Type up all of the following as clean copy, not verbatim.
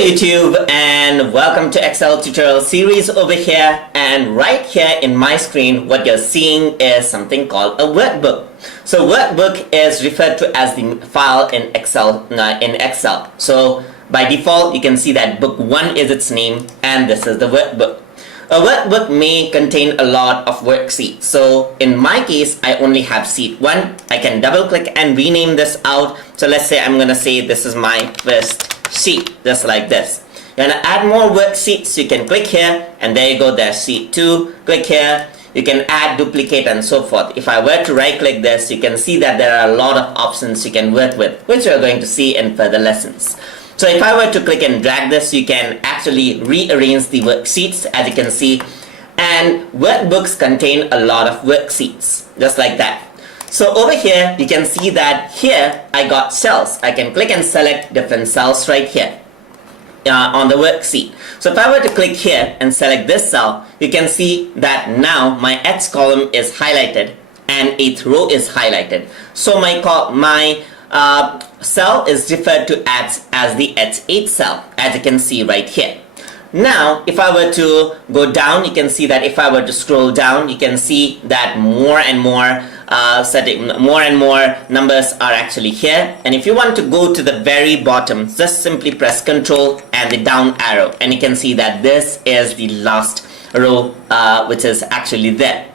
YouTube, and welcome to Excel tutorial series over here. And right here in my screen, what you're seeing is something called a workbook. So workbook is referred to as the file in Excel. So by default, you can see that book 1 is its name, and this is the workbook. A workbook may contain a lot of worksheets. So in my case, I only have sheet 1. I can double click and rename this out. So let's say I'm gonna say this is my first sheet, just like this. You're gonna add more worksheets. You can click here, and there you go, there's sheet 2. Click here, you can add, duplicate, and so forth. If I were to right click this, you can see that there are a lot of options you can work with, which we're going to see in further lessons. So if I were to click and drag this, you can actually rearrange the worksheets, as you can see, and workbooks contain a lot of worksheets, just like that. So over here, you can see that here I got cells. I can click and select different cells right here on the worksheet. So if I were to click here and select this cell, you can see that now my X column is highlighted and 8th row is highlighted. So my cell is referred to as the H8 cell, as you can see right here. Now, if I were to go down, you can see that if I were to scroll down, you can see that more and more numbers are actually here. And if you want to go to the very bottom, just simply press Control and the down arrow, and you can see that this is the last row which is actually there.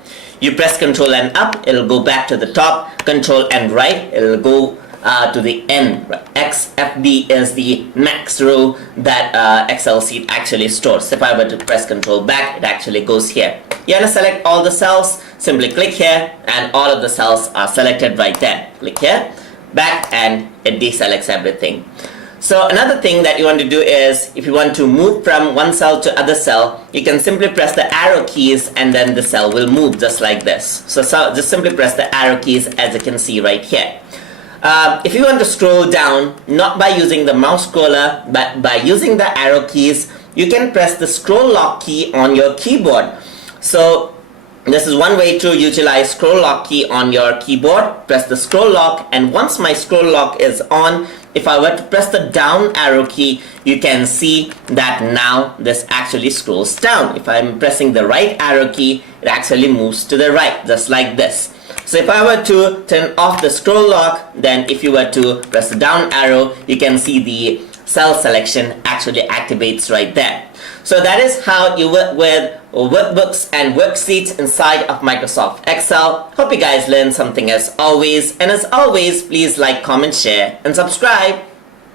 You press Control and up, it'll go back to the top. Control and right, it'll go to the end. XFD is the max row that Excel sheet actually stores. If I were to press Control back, it actually goes here. You're going to select all the cells, simply click here, and all of the cells are selected right there. Click here, back, and it deselects everything. So another thing that you want to do is, if you want to move from one cell to other cell, you can simply press the arrow keys, and then the cell will move just like this. So just simply press the arrow keys, as you can see right here. If you want to scroll down, not by using the mouse scroller, but by using the arrow keys, you can press the scroll lock key on your keyboard. So this is one way to utilize scroll lock key on your keyboard. Press the scroll lock, and once my scroll lock is on, if I were to press the down arrow key, you can see that now this actually scrolls down. If I'm pressing the right arrow key, it actually moves to the right, just like this. So if I were to turn off the scroll lock, then if you were to press the down arrow, you can see the cell selection actually activates right there. So that is how you work with workbooks and worksheets inside of Microsoft Excel. Hope you guys learned something as always. And as always, please like, comment, share, and subscribe.